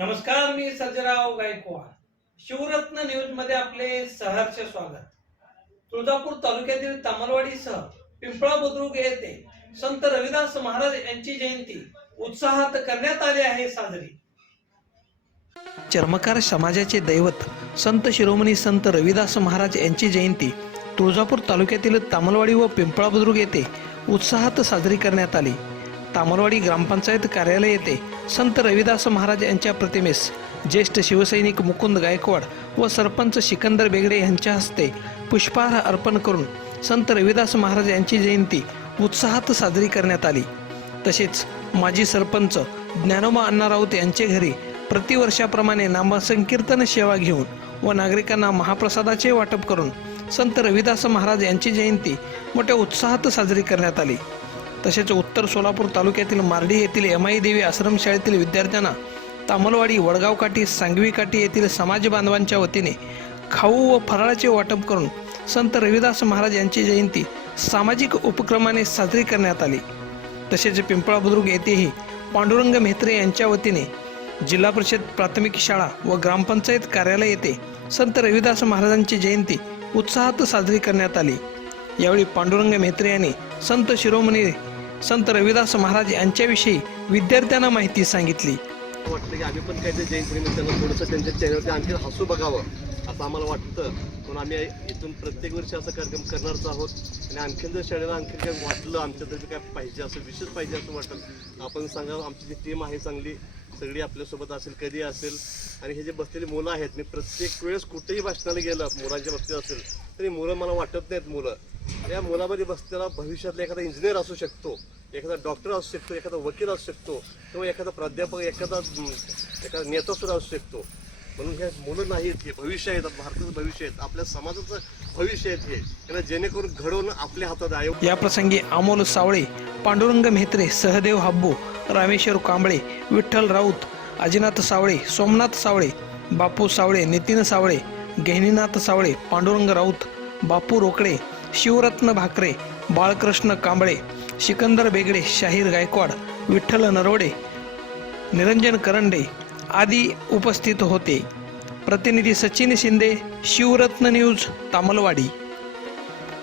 नमस्कार मी वडगाव गायकवाड. शिवरत्न न्यूजमध्ये आपले सहर्ष स्वागत. तुळजापूर तालुक्यातील तामलवाडीसह पिंपळा बुद्रुक येथे संत रविदास महाराज यांची जयंती उत्साहात करण्यात आली आहे साजरी. चर्मकार समाजाचे दैवत संत शिरोमणी संत रविदास महाराज यांची जयंती तुळजापूर तालुक्यातील तामलवाडी व पिंपळा बुद्रुक येथे उत्साहात साजरी करण्यात आली. तामलवाडी ग्रामपंचायत कार्यालय येथे संत रविदास महाराज यांच्या प्रतिमेस ज्येष्ठ शिवसैनिक मुकुंद गायकवाड व सरपंच सिकंदर बेगडे यांच्या हस्ते पुष्पहार अर्पण करून संत रविदास महाराज यांची जयंती उत्साहात साजरी करण्यात आली. तसेच माजी सरपंच ज्ञानोबा अण्णा राऊत यांचे घरी प्रतिवर्षाप्रमाणे नामसंकीर्तन सेवा घेऊन व नागरिकांना महाप्रसादाचे वाटप करून संत रविदास महाराज यांची जयंती मोठ्या उत्साहात साजरी करण्यात आली. तसेच उत्तर सोलापूर तालुक्यातील मार्डी येथील एमाई देवी आश्रमशाळेतील विद्यार्थ्यांना तामलवाडी वडगाव काठी सांगवी काठी येथील समाज बांधवांच्या वतीने खाऊ व फराळाचे वाटप करून संत रविदास महाराज यांची जयंती सामाजिक उपक्रमाने साजरी करण्यात आली. तसेच पिंपळा बुद्रुक येथेही पांडुरंग म्हेत्रे यांच्या वतीने जिल्हा परिषद प्राथमिक शाळा व ग्रामपंचायत कार्यालय येथे संत रविदास महाराजांची जयंती उत्साहात साजरी करण्यात आली. यावेळी पांडुरंग म्हेत्रे यांनी संत शिरोमणी संत रविदास महाराज यांच्याविषयी विद्यार्थ्यांना माहिती सांगितली. वाटतं की आम्ही पण काहीतरी जयंतीनिमित्तानं थोडंसं त्यांच्या चेहऱ्यावरती आणखी हसू बघावं असं आम्हाला वाटतं. म्हणून आम्ही इथून प्रत्येक वर्षी असा कार्यक्रम करणारच आहोत. आणि आणखीन जर शाळेला आणखी काय वाटलं आमच्यातर्फे काय पाहिजे असं विशेष पाहिजे असं वाटलं आपण सांगा आमची जी टीम आहे चांगली सगळी आपल्यासोबत असेल कधी असेल आणि हे जे बसलेली मुलं आहेत मी प्रत्येक वेळेस कुठेही भाषणाला गेलं मुलांच्या बाबतीत असेल तरी मुलं मला वाटत नाहीत मुलं. या मुलामध्ये बसलेला भविष्यातला एखादा इंजिनियर असू शकतो एखादा डॉक्टर असू शकतो एखादा वकील असू शकतो किंवा एखादा प्राध्यापक एखादा एखादा नेता सुद्धा असू शकतो. म्हणून हे मुलं नाहीत हे भविष्य आहेत भारताचं भविष्य आहेत आपल्या समाजाचं भविष्य आहेत हे. त्यांना जेणेकरून घडवणं आपल्या हातात आहे. या प्रसंगी अमोल सावळे पांडुरंग म्हेत्रे सहदेव हाब्बू रामेश्वर कांबळे विठ्ठल राऊत अजिनाथ सावळे सोमनाथ सावळे बापू सावळे नितीन सावळे गहिनीनाथ सावळे पांडुरंग राऊत बापू रोकडे शिवरत्न भाकरे बाळकृष्ण कांबळे सिकंदर बेगडे शाहीर गायकवाड विठ्ठल नरवडे निरंजन करंडे आदी उपस्थित होते. प्रतिनिधी सचिन शिंदे शिवरत्न न्यूज तामलवाडी.